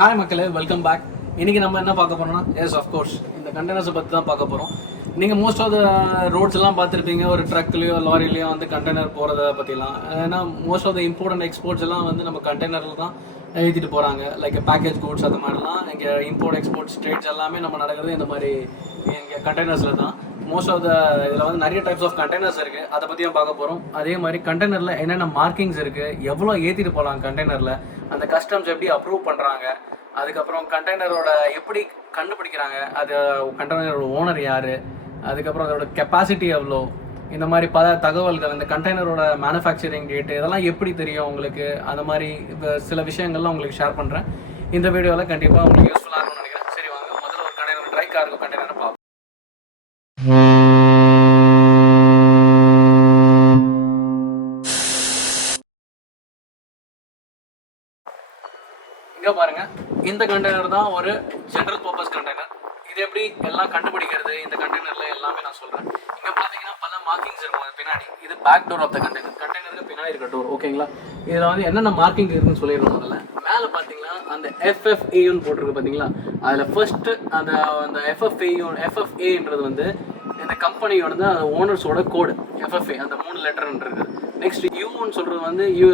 Hi மக்களே. Welcome back இன்றைக்கி நம்ம என்ன பார்க்க போகிறோம்னா எஸ் கோர்ஸ் இந்த கண்டெய்னர்ஸை பற்றி தான் பார்க்க போகிறோம் நீங்கள் மோஸ்ட் ஆஃப் த ரோட்ஸ் எல்லாம் பார்த்துருப்பீங்க. ஒரு ட்ரக்லேயோ லாரிலையோ வந்து கண்டெய்னர் போகிறத பற்றிலாம் ஏன்னா most of the important exports எல்லாம் வந்து நம்ம கண்டெய்னரில் தான் ஏற்றிட்டு போகிறாங்க லைக் பேக்கேஜ் கூட்ஸ் அந்த மாதிரிலாம் இங்கே இம்போர்ட் எக்ஸ்போர்ட் ஸ்டேட்ஸ் எல்லாமே நம்ம நடக்கிறது இந்த மாதிரி இங்கே கண்டெய்னர்ஸில் தான். மோஸ்ட் ஆஃப் த இதில் வந்து நிறைய டைப்ஸ் ஆஃப் கண்டெய்னர்ஸ் இருக்குது அதை பற்றியும் பார்க்க போகிறோம் அதே மாதிரி கண்டெய்னரில் என்னென்ன மார்க்கிங்ஸ் இருக்குது எவ்வளோ ஏற்றிட்டு போகலாம் கண்டெய்னரில் அந்த கஸ்டம்ஸ் எப்படி அப்ரூவ் பண்ணுறாங்க அதுக்கப்புறம் கண்டெய்னரோட எப்படி கண்டுபிடிக்கிறாங்க அது கண்டெய்னரோட ஓனர் யார் அதுக்கப்புறம் அதோட கெப்பாசிட்டி எவ்வளோ இந்த மாதிரி பல தகவல்கள் இந்த கண்டெய்னரோட மேனுஃபேக்சரிங் டேட்டு இதெல்லாம் எப்படி தெரியும் உங்களுக்கு? அந்த மாதிரி இப்போ சில விஷயங்கள்லாம் உங்களுக்கு ஷேர் பண்ணுறேன் இந்த வீடியோவில் கண்டிப்பாக உங்களுக்கு யூஸ்ஃபுல்லாக இருக்கும்னு நினைக்கிறேன். சரி வாங்க. முதல்ல ஒரு கண்டெய்னர் ட்ரை கார்கோ கண்டெய்னரை பார்ப்போம். இந்த கண்டெய்னர் தான் ஒரு ஜென்ரல் பர்பஸ் கண்டெய்னர் இது எப்படி எல்லாம் கண்டுபிடிக்கிறது? இந்த கண்டெய்னர்ல எல்லாமே நான் சொல்றேன். இங்க பாத்தீங்கன்னா பல மார்க்கிங்ஸ் இருக்கும் பின்னாடி. இது back door of the container கண்டெய்னருக்கு பின்னாடி இருக்க டோர் ஓகேங்களா இதுல வந்து என்னென்ன மார்க்கிங் இருக்குன்னு சொல்லிடுறோம் முதல்ல. மேல பாத்தீங்கன்னா அந்த எஃப்எஃப்ஏன்னு போட்டிருக்கு பாத்தீங்களா? அதுல ஃபர்ஸ்ட் அந்த அந்த எஃப்எஃப்ஏ எஃப்எஃப்ஏன்றது வந்து இந்த கம்பெனியோட வந்து அந்த ஓனர்ஸோட கோடு எஃப்எஃப்ஏ அந்த மூணு லெட்டர்ன்றது நெக்ஸ்ட் யூன்னு சொல்றது வந்து யூ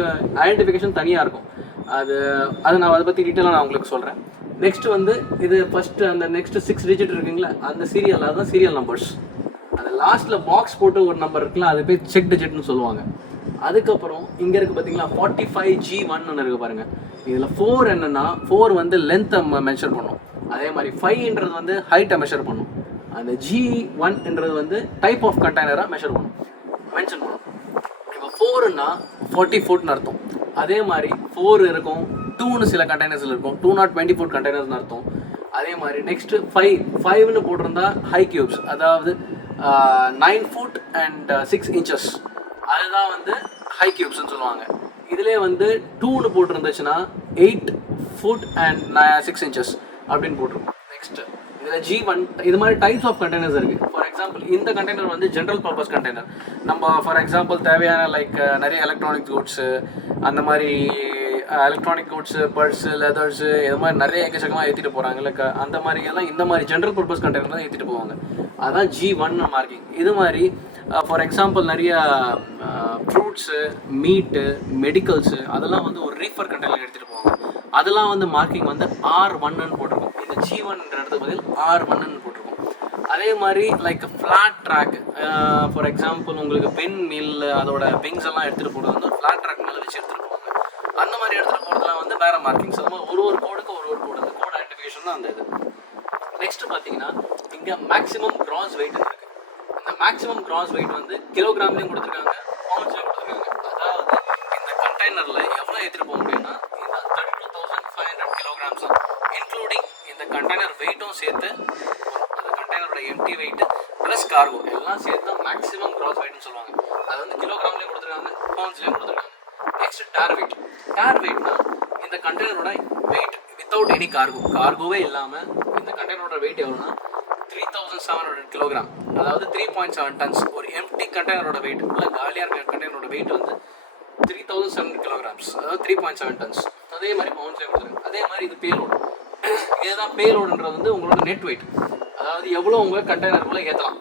ஐடென்டிஃபிகேஷன் தனியா இருக்கும். அது அது நான் அதை பற்றி டீட்டெயிலாக நான் உங்களுக்கு சொல்கிறேன் நெக்ஸ்ட் வந்து இது ஃபர்ஸ்ட் அந்த நெக்ஸ்ட் சிக்ஸ் டிஜிட் இருக்குங்களா அந்த சீரியல் அதுதான் சீரியல் நம்பர்ஸ் அந்த லாஸ்ட்டில் பாக்ஸ் போட்டு ஒரு நம்பர் இருக்குல்ல அது பேர் செக் டிஜிட்னு சொல்லுவாங்க. அதுக்கப்புறம் இங்கே இருக்குது பார்த்தீங்களா ஃபார்ட்டி ஃபைவ் ஜி ஒன் இருக்குது பாருங்க. இதில் ஃபோர் என்னன்னா ஃபோர் வந்து லென்த்தை மெஷர் பண்ணும். அதே மாதிரி ஃபைவ்ன்றது வந்து ஹைட்டை மெஷர் பண்ணும். அந்த ஜி ஒன்ன்றது வந்து டைப் ஆஃப் கண்டெய்னராக மெஷர் பண்ணும். மென்ஷன் பண்ணும். இப்போ ஃபோர்னா ஃபார்ட்டி ஃபோர்ட்னு அர்த்தம். அதே மாதிரி ஃபோர் இருக்கும். டூன்னு சில கண்டெய்னர்ஸில் இருக்கும். டூ நாட் டுவெண்ட்டி ஃபோர் கண்டெய்னர்ஸ்னு அர்த்தம். அதே மாதிரி நெக்ஸ்ட் ஃபைவ் ஃபைவ்னு போட்டிருந்தா ஹை கியூப்ஸ் அதாவது nine foot and six inches அதுதான் வந்து ஹை கியூப்ஸ்னு சொல்லுவாங்க. இதுலேயே வந்து டூன்னு போட்டிருந்துச்சுன்னா eight foot and six inches அப்படின்னு போட்டிருக்கோம். நெக்ஸ்ட் இதில் ஜி ஒன் இது மாதிரி டைப்ஸ் ஆஃப் கண்டெய்னர்ஸ் இருக்குது ஃபார் எக்ஸாம்பிள் இந்த கண்டெய்னர் வந்து ஜென்ரல் பர்பஸ் கண்டெய்னர் நம்ம ஃபார் எக்ஸாம்பிள் தேவையான லைக் நிறைய எலக்ட்ரானிக் குட்ஸு அந்த மாதிரி எலக்ட்ரானிக் குட்ஸு பர்ஸு லெதர்ஸு இது மாதிரி நிறைய எக்கச்சக்கமாக ஏற்றிட்டு போகிறாங்க லைக் அந்த மாதிரி எல்லாம் இந்த மாதிரி ஜென்ரல் பர்பஸ் கண்டெய்னர் தான் ஏற்றிட்டு போவாங்க. அதான் ஜி ஒன் மார்க்கிங் இது மாதிரி ஃபார் எக்ஸாம்பிள் நிறைய ஃப்ரூட்ஸு மீட்டு மெடிக்கல்ஸு அதெல்லாம் வந்து ஒரு ரீஃபர் கண்டெய்னர் எடுத்துகிட்டு போவாங்க. அதெல்லாம் வந்து மார்க்கிங் வந்து ஆர் ஒன்னு போட்டிருக்கோம். இந்த ஜி ஒன்ன்றது பதில் ஆர் ஒன்னு அதே மாதிரி like flat track for example உங்களுக்கு பென் மில் அதோட பிங்ஸ் எல்லாம் எடுத்துகிட்டு போகிறது வந்து ஒரு ஃப்ளாட் ட்ராக் மேலே வச்சு எடுத்துகிட்டு போவாங்க. அந்த மாதிரி எடுத்துகிட்டு போகிறதுலாம் வந்து வேறு மார்க்கிங்ஸ் அது மாதிரி ஒரு ஒரு கோடுக்கு ஒரு ஒரு கோடு அந்த கோட் ஐடென்டிஃபிகேஷன் தான் அந்த இது. நெக்ஸ்ட் பார்த்தீங்கன்னா இங்கே மேக்ஸிமம் கிராஸ் வெயிட் இருக்கு. இந்த மேக்ஸிமம் கிராஸ் வெயிட் வந்து கிலோகிராம்லேயும் கொடுத்துருக்காங்க பவுண்ட்ஸ்லையும் கொடுத்துருக்காங்க. அதாவது இந்த கண்டெய்னரில் எவ்வளோ எடுத்துகிட்டு போக முடியும்னா இந்த thirty two thousand five hundred kilograms தான் இன்க்ளூடிங் இந்த கண்டெய்னர் வெயிட்டும் சேர்த்து அந்த எம்டி வெயிட் ப்ளஸ் கார்கோ எல்லாம் சேர்த்து தான் மேக்ஸிமம் கிராஸ் வெயிட்னு சொல்லுவாங்க. அது வந்து கிலோகிராம்லேயும் கொடுத்துருக்காங்க பவுண்ட்ஸ்லையும் கொடுத்துருக்காங்க. நெக்ஸ்ட் டேர் வெயிட் டேர் வெயிட்னா இந்த கண்டெய்னரோட வெயிட் வித்தவுட் எனி கார்கோ கார்கோவே இல்லாமல் இந்த கண்டெய்னரோட வெயிட் எவ்வளோனா three thousand seven hundred kilogram அதாவது த்ரீ பாயிண்ட் செவன் டன்ஸ் ஒரு எம்டி கண்டெய்னரோட வெயிட் இல்லை காலியாக இருக்கிற கண்டெய்னரோட வெயிட் வந்து த்ரீ தௌசண்ட் செவன் கிலோகிராம்ஸ் அதாவது த்ரீ பாயிண்ட் செவன் டன்ஸ் அதே மாதிரி பவுன்ஸே கொடுத்துருக்காங்க. அதே மாதிரி இது பேலோடு இதுதான் பேலோடுன்றது வந்து உங்களோட நெட் வெயிட் அதாவது எவ்வளோ உங்கள் கண்டெய்னருக்குள்ளே ஏற்றலாம்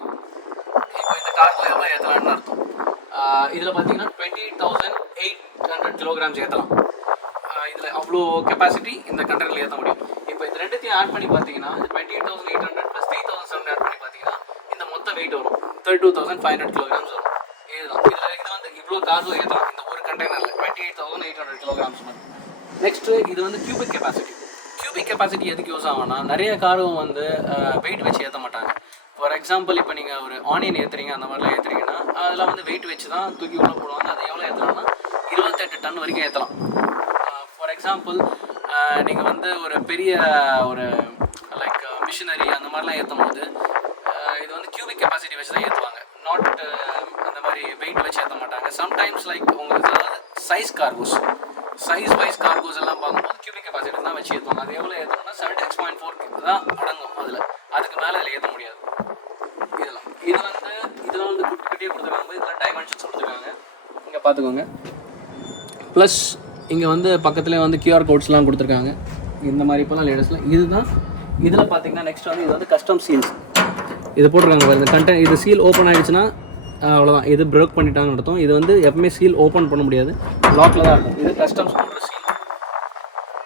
இப்போ இந்த கார்க்குள்ள எவ்வளோ ஏற்றலாம்னு அர்த்தம். இதில் பார்த்தீங்கன்னா twenty thousand eight hundred kilograms ஏற்றலாம் இதில் அவ்வளோ கெப்பாசிட்டி இந்த கண்டெய்னரில் ஏற்ற முடியும். இப்போ இது ரெண்டுத்தையும் ஆட் பண்ணி பார்த்தீங்கன்னா இது twenty eight thousand eight hundred plus three thousand seven add பண்ணி பார்த்தீங்கன்னா இந்த மொத்த வெயிட் வரும். Thirty two thousand five hundred kilograms வரும். இதுதான். இதில் இது வந்து இவ்வளோ கார்டில் ஏற்றலாம் இந்த ஒரு கண்டெய்னரில் twenty eight thousand eight hundred kilograms next இது வந்து கியூபிக் கெப்பாசிட்டி கியூபிக் கெப்பாசிட்டி எதுக்கு யூஸ் ஆகும்னா நிறைய காரும் வந்து வெயிட் வச்சு ஏற்ற மாட்டாங்க. ஃபார் எக்ஸாம்பிள் இப்போ நீங்கள் ஒரு ஆனியன் ஏற்றுறீங்க அந்த மாதிரிலாம் ஏற்றுறீங்கன்னா அதெல்லாம் வந்து வெயிட் வச்சு தான் தூக்கி உள்ளே போடுவாங்க. அது எவ்வளோ ஏற்றலாம்னா இருபத்தெட்டு டன் வரைக்கும் ஏற்றலாம் ஃபார் எக்ஸாம்பிள் நீங்கள் வந்து ஒரு பெரிய ஒரு லைக் மிஷினரி அந்த மாதிரிலாம் ஏற்றும் போது இது வந்து கியூபிக் கெப்பாசிட்டி வச்சு தான் ஏற்றுவாங்க நாட் அந்த மாதிரி வெயிட் வச்சு ஏற்ற மாட்டாங்க. சம்டைம்ஸ் லைக் உங்களுக்கு அதாவது size cargos size wise cargos எல்லாம் பார்க்கும்போது தான் வச்சு ஏற்றுவாங்க அது எவ்வளோ ஏற்றணும்னா செவன்டி சிக்ஸ் பாயிண்ட் ஃபோர் தான் அடங்கும் அதில். அதுக்கு மேலே அதில் ஏற்ற முடியாது. இதெல்லாம். இது வந்து இதெல்லாம் வந்து குட்டி குட்டியே கொடுத்துருக்காங்க. இதெல்லாம் டைமென்ஷன்ஸ் கொடுத்துருக்காங்க. இங்கே பார்த்துக்கோங்க ப்ளஸ் இங்கே வந்து பக்கத்துலேயே வந்து கியூஆர் கோட்ஸ்லாம் கொடுத்துருக்காங்க. இந்த மாதிரி இப்போலாம் லேட்டஸ்ட்லாம் இதுதான். இதில் பார்த்தீங்கன்னா நெக்ஸ்ட் வந்து இது வந்து கஸ்டம் சீல்ஸ் இது போட்டிருக்காங்க பாருங்க. இந்த கண்டென்ட் இது சீல் ஓப்பன் ஆகிடுச்சுன்னா அவ்வளோதான் இது பிரேக் பண்ணிட்டாங்கன்னு அர்த்தம். இது வந்து எப்பவுமே சீல் ஓப்பன் பண்ண முடியாது. லாக்கில் தான் இருக்கும். இது கஸ்டம்ஸ் போடுற சீல்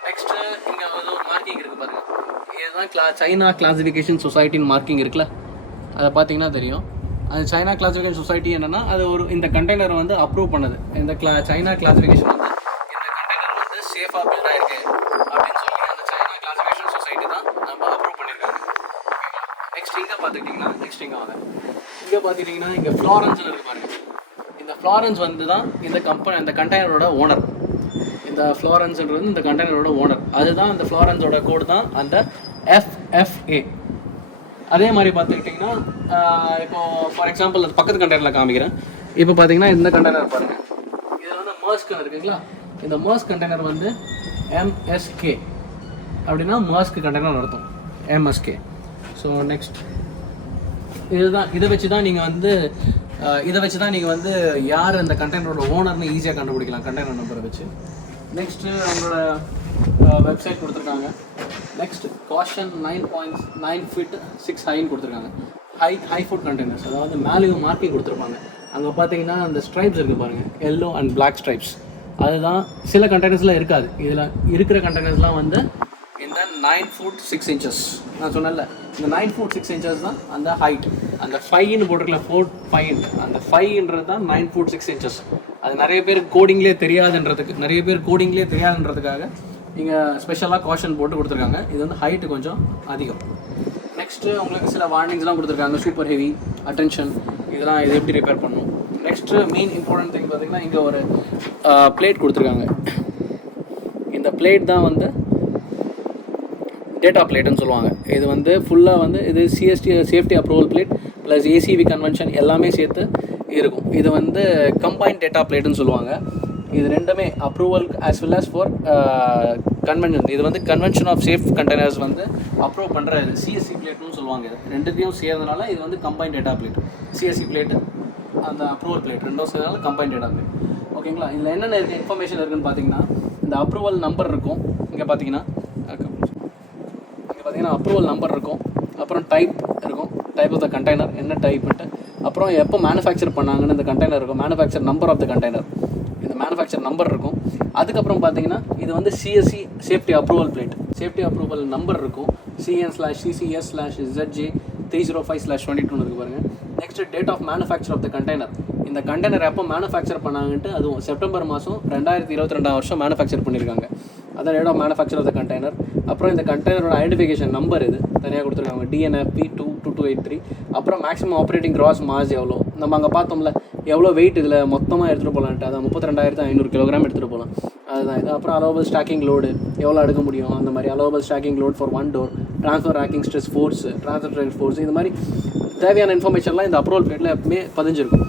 நெக்ஸ்ட் இங்கே வந்து ஒரு மார்க்கிங் இருக்குது பாருங்க இதுதான் கிளா சைனா கிளாசிஃபிகேஷன் சொசைட்டின்னு மார்க்கிங் இருக்குல்ல? அதை பார்த்தீங்கன்னா தெரியும். அது சைனா கிளாசிஃபிகேஷன் சொசைட்டி என்னென்னா அது ஒரு இந்த கண்டெய்னர் வந்து அப்ரூவ் பண்ணுது. இந்த கிளா சைனா கிளாசிஃபிகேஷன் வந்து இந்த கண்டெய்னர் வந்து சேஃபாக பில்ட் ஆயிருக்கு அப்படின்னு சொல்லி அந்த சைனா கிளாசிஃபிகேஷன் சொசைட்டி தான் நம்ம அப்ரூவ் பண்ணியிருக்காங்க நெக்ஸ்ட் இங்கே பார்த்துக்கிட்டிங்கன்னா நெக்ஸ்ட் இங்கே வாங்க. இங்கே பார்த்துக்கிட்டிங்கன்னா இங்கே ஃப்ளாரன்ஸில் இருக்கு பாருங்க. இந்த ஃப்ளாரன்ஸ் வந்து தான் இந்த கம்பெனி இந்த கண்டெய்னரோட ஓனர் இந்த ஃப்ளாரன்ஸ்ன்றது இந்த கண்டெய்னரோட ஓனர் அதுதான் அந்த ஃப்ளாரன்ஸோட கோடு தான் அந்த எஃப்எஃப்ஏ அதே மாதிரி பார்த்துக்கிட்டிங்கன்னா இப்போது இப்போ ஃபார் எக்ஸாம்பிள் அது பக்கத்து கண்டெய்னரில் காமிக்கிறேன். இப்போ பார்த்தீங்கன்னா இந்த கண்டெய்னர் பாருங்க. இதில் வந்து மர்ஸ்க் இருக்குங்களா? இந்த மாஸ்க் கண்டெய்னர் வந்து எம்எஸ்கே அப்படின்னா மாஸ்க் கண்டெய்னர் அர்த்தம். எம்எஸ்கே ஸோ நெக்ஸ்ட் இதுதான் இதை வச்சு தான் நீங்கள் வந்து இதை வச்சு தான் நீங்கள் வந்து யார் அந்த கண்டெய்னரோட ஓனர்னு ஈஸியாக கண்டுபிடிக்கலாம் கண்டெய்னர் நம்பரை வச்சு. நெக்ஸ்ட்டு அவங்களோட வெப்சைட் கொடுத்துருக்காங்க. Next caution nine points nine feet six ஹைன்னு கொடுத்துருக்காங்க. ஹை ஹை ஃபுட் கண்டெய்னர்ஸ் அதாவது மேலேயும் மார்க்கிங் கொடுத்துருப்பாங்க. அங்கே பார்த்தீங்கன்னா அந்த ஸ்ட்ரைப்ஸ் இருக்குது பாருங்கள் எல்லோ அண்ட் பிளாக் ஸ்ட்ரைப்ஸ் அதுதான் சில கண்டெய்னர்ஸ்லாம் இருக்காது. இதில் இருக்கிற கண்டெய்னர்ஸ்லாம் வந்து இந்த நைன் ஃபுட் சிக்ஸ் இன்ச்சஸ் நான் சொன்னேன்ல இந்த நைன் ஃபுட் சிக்ஸ் இன்ச்சஸ் தான் அந்த ஹைட் அந்த ஃபைவ்னு போட்டிருக்கல ஃபோர் ஃபைவ் அந்த ஃபைவ்ன்றது தான் நைன் ஃபுட் சிக்ஸ் இன்ச்சஸ் அது நிறைய பேர் கோடிங்லேயே தெரியாதுன்றதுக்கு நிறைய பேர் கோடிங்லேயே தெரியாதுன்றதுக்காக இங்கே ஸ்பெஷலாக காஷன் போட்டு கொடுத்துருக்காங்க. இது வந்து ஹைட்டு கொஞ்சம் அதிகம். நெக்ஸ்ட்டு உங்களுக்கு சில வார்னிங்ஸ்லாம் கொடுத்துருக்காங்க. சூப்பர் ஹெவி அட்டென்ஷன் இதெல்லாம் இது எப்படி ரிப்பேர் பண்ணும் நெக்ஸ்ட்டு மெயின் இம்பார்ட்டன்ட் திங் பார்த்தீங்கன்னா இங்கே ஒரு பிளேட் கொடுத்துருக்காங்க. இந்த பிளேட் தான் வந்து டேட்டா பிளேட்டுன்னு சொல்லுவாங்க. இது வந்து ஃபுல்லாக வந்து இது CST safety approval plate plus ACV convention எல்லாமே சேர்த்து இருக்கும். இது வந்து கம்பைன் டேட்டா பிளேட்டுன்னு சொல்லுவாங்க. இது ரெண்டுமே approval as well as for convention இது வந்து கன்வென்ஷன் ஆஃப் சேஃப் கண்டெய்னர்ஸ் வந்து அப்ரூவ் பண்ணுற சிஎஸ்சி பிளேட்னு சொல்லுவாங்க இது. ரெண்டுத்தையும் சேர்ந்தனால இது வந்து combine data plate CSC plate அந்த அப்ரூவல் பிளேட் ரெண்டும் சேர்ந்தனால கம்பைன் டேட்டா பிளேட் ஓகேங்களா இதில் என்னென்ன இருக்குது இன்ஃபர்மேஷன் இருக்குதுன்னு பார்த்தீங்கன்னா இந்த அப்ரூவல் நம்பர் இருக்கும். இங்கே பார்த்தீங்கன்னா இங்கே பார்த்தீங்கன்னா அப்ரூவல் நம்பர் இருக்கும். அப்புறம் டைப் இருக்கும். டைப் ஆஃப் த கண்டெய்னர் என்ன டைப்ன்ட்டு அப்புறம் எப்போ மேனுஃபேக்சர் பண்ணாங்கன்னு இந்த கண்டெய்னர் இருக்கும். Manufacture number of the container manufacture number இருக்கும். அதுக்கப்புறம் பார்த்தீங்கன்னா இது வந்து CSC safety approval plate safety approval number இருக்கும். CN slash CCS slash ZJ three zero five slash twenty two இருக்கு பாருங்க. Next date of manufacture of the container இந்த container எப்போ மேனுஃபேக்சர் பண்ணாங்கன்ட்டு அதுவும் செப்டம்பர் மாதம் ரெண்டாயிரத்தி இருபத்தி ரெண்டாம் வருஷம் மேனுஃபேக்சர் பண்ணியிருக்காங்க அதான் date of manufacture of the container அப்புறம் இந்த கண்டெய்னரோட ஐடென்டிஃபிகேஷன் நம்பர் இது. தனியாக கொடுத்துருக்காங்க. TNFP two two two eight three அப்புறம் மேக்ஸிமம் ஆப்ரேட்டிங் கிராஸ் மாஸ் எவ்வளோ? நம்ம அங்கே பார்த்தோம்ல எவ்வளோ வெயிட் இதில் மொத்தமாக எடுத்துகிட்டு போகலான்ட்டு? அதான் முப்பத்தி ரெண்டாயிரத்து ஐநூறு கிலோகிராம் எடுத்துகிட்டு போகலாம். அதுதான் இது. அப்புறம் அலோவபிள் ஸ்டாக்கிங் லோடு எவ்வளோ எடுக்க முடியும்? அந்த மாதிரி allowable stacking load for one door transfer racking stress force transfer force இந்த மாதிரி தேவையான இன்ஃபர்மேஷன்லாம் இந்த அப்ரூவல் பிளேட்டில் எப்பவுமே பதிஞ்சிருக்கும்.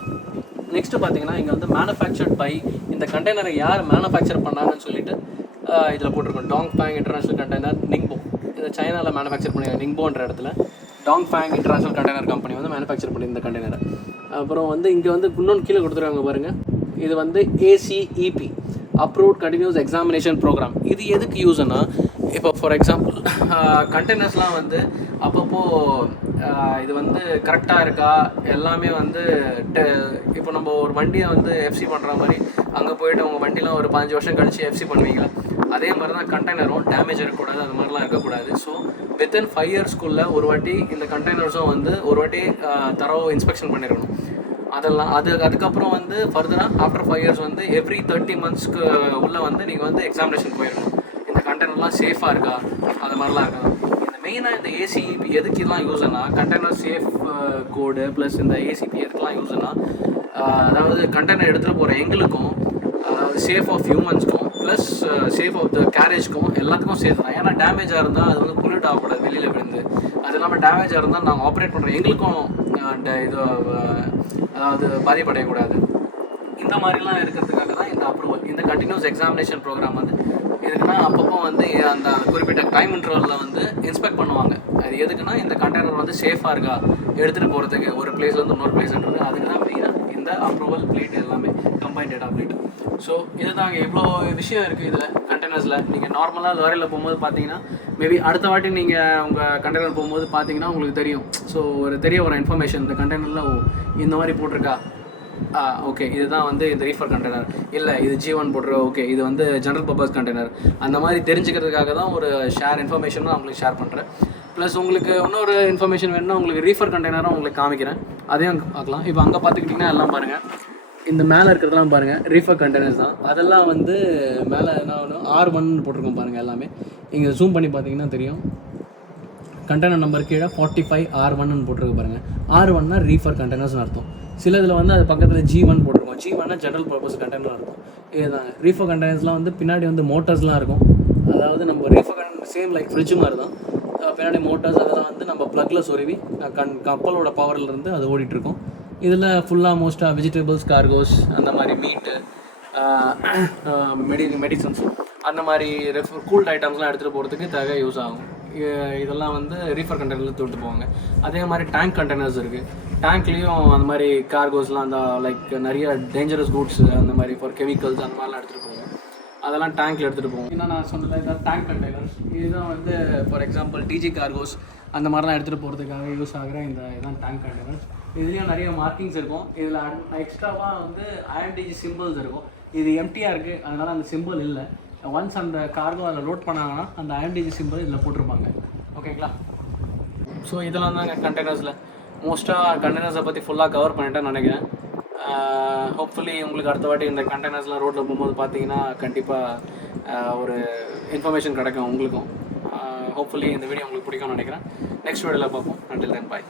நெக்ஸ்ட் பார்த்தீங்கன்னா இங்கே வந்து மேனுஃபேக்சர்ட் பை இந்த கண்டெய்னரை யார் மேனுஃபேக்சர் பண்ணாங்கன்னு சொல்லிட்டு இதில் போட்டிருக்கோம். Dong Fang international container Ningbo இது சைனாவில் மேனுஃபேக்சர் பண்ணியிருக்காங்க. நிங்போன்ற இடத்துல Dong Fang international container company வந்து மேனுஃபேக்சர் பண்ணி இந்த கண்டெய்னரை அப்புறம் வந்து இங்கே வந்து இன்னொன்று கீழே கொடுத்துருக்காங்க பாருங்கள் இது வந்து ACEP approved continuous examination program இது எதுக்கு யூஸ்னா இப்போ ஃபார் எக்ஸாம்பிள் கண்டெய்னர்ஸ்லாம் வந்து அப்பப்போ இது வந்து கரெக்டாக இருக்கா? எல்லாமே வந்து இப்போ நம்ம ஒரு வண்டியை வந்து எஃப்சி பண்ணுற மாதிரி அங்கே போயிட்டு உங்கள் வண்டிலாம் ஒரு பதினஞ்சு வருஷம் கழிச்சு எஃப்சி பண்ணுவீங்களா? அதே மாதிரி தான் கண்டெய்னரும் டேமேஜ் இருக்கக்கூடாது அது மாதிரிலாம் இருக்கக்கூடாது. ஸோ வித்தின் ஃபைவ் இயர்ஸ்க்குள்ளே ஒரு வாட்டி இந்த கண்டெய்னர்ஸும் வந்து ஒரு வாட்டி தரவு இன்ஸ்பெக்ஷன் பண்ணிடணும் அதெல்லாம் அது அதுக்கப்புறம் வந்து ஃபர்தராக ஆஃப்டர் ஃபைவ் இயர்ஸ் வந்து எவ்ரி தேர்ட்டி மந்த்ஸ்க்கு உள்ளே வந்து நீங்கள் வந்து எக்ஸாமினேஷன் போயிடணும். இந்த கண்டெய்னர்லாம் சேஃபாக இருக்கா? அது மாதிரிலாம் இருக்கா? மெயினாக இந்த ஏசிபி எதுக்கு இதெல்லாம் யூஸ்னா கண்டெய்னர் சேஃப் கோடு ப்ளஸ் இந்த ஏசிபி எதுக்கெல்லாம் யூஸ்னா uh, அதாவது கண்டெய்னர் எடுத்துகிட்டு போகிற எங்களுக்கும் சேஃப் ஆஃப் ஹியூமன்ஸ்க்கும் ப்ளஸ் சேஃப் ஆஃப் த கேரேஜ்க்கும் எல்லாத்துக்கும் சேஃப் தான். ஏன்னா டேமேஜாக இருந்தால் அது வந்து புல்லட் ஆகக்கூடாது வெளியில் விழுந்து. அது இல்லாமல் டேமேஜாக இருந்தால் நாங்கள் ஆப்ரேட் பண்ணுற எங்களுக்கும் uh, இது uh, அதாவது பாதிப்படையக்கூடாது. இந்த மாதிரிலாம் இருக்கிறதுக்காக தான் இந்த அப்ரூவல் இந்த கண்டினியூஸ் எக்ஸாமினேஷன் ப்ரோக்ராம் வந்து எதுக்குன்னா அப்பப்போ வந்து அந்த குறிப்பிட்ட டைம் இன்டர்வலில் வந்து இன்ஸ்பெக்ட் பண்ணுவாங்க. அது எதுக்குன்னா இந்த கண்டெய்னர் வந்து சேஃபாக இருக்கா? எடுத்துகிட்டு போகிறதுக்கு ஒரு பிளேஸ்லேருந்து இன்னொரு பிளேஸ்ன்றது அதுக்கு தான் மெயினாக இந்த அப்ரூவல் பிளேட் எல்லாமே கம்பைன் டேட்டா பிளேட் ஸோ இதுதாங்க. இவ்வளோ விஷயம் இருக்குது இதில் கண்டெய்னர்ஸில் நீங்கள் நார்மலாக லாரியில் போகும்போது பார்த்தீங்கன்னா மேபி அடுத்த வாட்டி நீங்கள் உங்கள் கண்டெய்னர் போகும்போது பார்த்தீங்கன்னா உங்களுக்கு தெரியும். ஸோ ஒரு தெரிய ஒரு இன்ஃபர்மேஷன் இந்த கண்டெய்னரில் இந்த மாதிரி போட்டிருக்கா? ஓகே இதுதான் வந்து இந்த ரீஃபர் கண்டெய்னர் இல்லை இது ஜீவன் போடுற ஓகே இது வந்து ஜென்ரல் பர்பஸ் கண்டெய்னர் அந்த மாதிரி தெரிஞ்சுக்கிறதுக்காக தான் ஒரு ஷேர் இன்ஃபர்மேஷனும் நான் உங்களுக்கு ஷேர் பண்ணுறேன் ப்ளஸ் உங்களுக்கு இன்னொரு இன்ஃபர்மேஷன் வேணும்னா உங்களுக்கு ரீஃபர் கண்டெய்னரும் உங்களுக்கு காமிக்கிறேன். அதையும் பார்க்கலாம். இப்போ அங்கே பார்த்துக்கிட்டிங்கன்னா எல்லாம் பாருங்கள் இந்த மேலே இருக்கிறதெல்லாம் பாருங்கள் ரீஃபர் கண்டெய்னர்ஸ் தான். அதெல்லாம் வந்து மேலே என்ன ஆகணும் ஆர் ஒன்னு போட்டிருக்கோம் பாருங்கள் எல்லாமே. இங்கே ஜூம் பண்ணி பார்த்தீங்கன்னா தெரியும். கண்டெய்னர் நம்பர் கீழே ஃபார்ட்டி ஃபைவ் ஆர் ஒன்னு போட்டிருக்கு பாருங்கள் ஆர் ஒன்னா ரீஃபர் கண்டெய்னர்ஸ்னு அர்த்தம். சில இதில் வந்து அது பக்கத்தில் ஜீவன் போட்டிருக்கோம். ஜீவன்னா ஜென்ரல் பர்பஸ் கண்டெய்னர் இருக்கும். இதுதான். ரீஃபோ கண்டெய்னர்ஸ்லாம் வந்து பின்னாடி வந்து மோட்டார்ஸ்லாம் இருக்கும். அதாவது நம்ம reefer container same like fridge மாதிரி தான் பின்னாடி மோட்டார்ஸ் அதெல்லாம் வந்து நம்ம ப்ளக்கில் சொருவி கண் கப்பலோட பவர்லேருந்து அது ஓடிட்டுருக்கோம். இதில் ஃபுல்லாக மோஸ்ட்டாக வெஜிடபிள்ஸ் கார்கோஸ் அந்த மாதிரி மீட்டு மெடி மெடிசன்ஸ் அந்த மாதிரி ரெஃப் கூல்ட் ஐட்டம்ஸ்லாம் எடுத்துகிட்டு போகிறதுக்கு தேவை யூஸ் ஆகும். இதெல்லாம் வந்து ரீஃபர் கண்டெய்னரில் தூட்டு போவாங்க. அதே மாதிரி டேங்க் கண்டெய்னர்ஸ் இருக்குது டேங்க்லேயும் அந்த மாதிரி கார்கோஸ்லாம் அந்த லைக் நிறைய டேஞ்சரஸ் கூட்ஸ் அந்த மாதிரி ஃபார் கெமிக்கல்ஸ் அந்த மாதிரிலாம் எடுத்துகிட்டு போவோம் அதெல்லாம் டேங்க்ல எடுத்துகிட்டு போவோம் ஏன்னா நான் சொன்னதில் இதான் டேங்க் கண்டெய்னர்ஸ் இதுதான் வந்து ஃபார் எக்ஸாம்பிள் டிஜி கார்கோஸ் அந்த மாதிரிலாம் எடுத்துகிட்டு போகிறதுக்காக யூஸ் ஆகிற இந்த இதான் டேங்க் கண்டெய்னர்ஸ் இதுலேயும் நிறைய மார்க்கிங்ஸ் இருக்கும். இதில் எக்ஸ்ட்ராவாக வந்து ஐஎன்டிஜி சிம்பிள்ஸ் இருக்கும். இது எம்டியாக இருக்குது அதனால் அந்த சிம்பிள் இல்லை. ஒன்ஸ் அந்த கார்கோ அதில் லோட் பண்ணாங்கன்னா அந்த ஐஎன்டிஜி சிம்பிள் இதில் போட்டிருப்பாங்க. ஓகேங்களா ஸோ இதெல்லாம் தாங்க கண்டெய்னர்ஸில் மோஸ்ட்டாக கண்டெய்னர்ஸை பற்றி ஃபுல்லாக கவர் பண்ணிட்டேன்னு நினைக்கிறேன். ஹோப்ஃபுல்லி உங்களுக்கு அடுத்த வாட்டி இந்த கண்டெய்னர்ஸ்லாம் ரோட்டில் போகும்போது பார்த்தீங்கன்னா கண்டிப்பாக ஒரு இன்ஃபர்மேஷன் கிடைக்கும் உங்களுக்கும். ஹோப்ஃபுல்லி இந்த வீடியோ உங்களுக்கு பிடிக்கும்னு நினைக்கிறேன். நெக்ஸ்ட் வீடியோவில் பார்ப்போம். அண்டில் தென் பாய்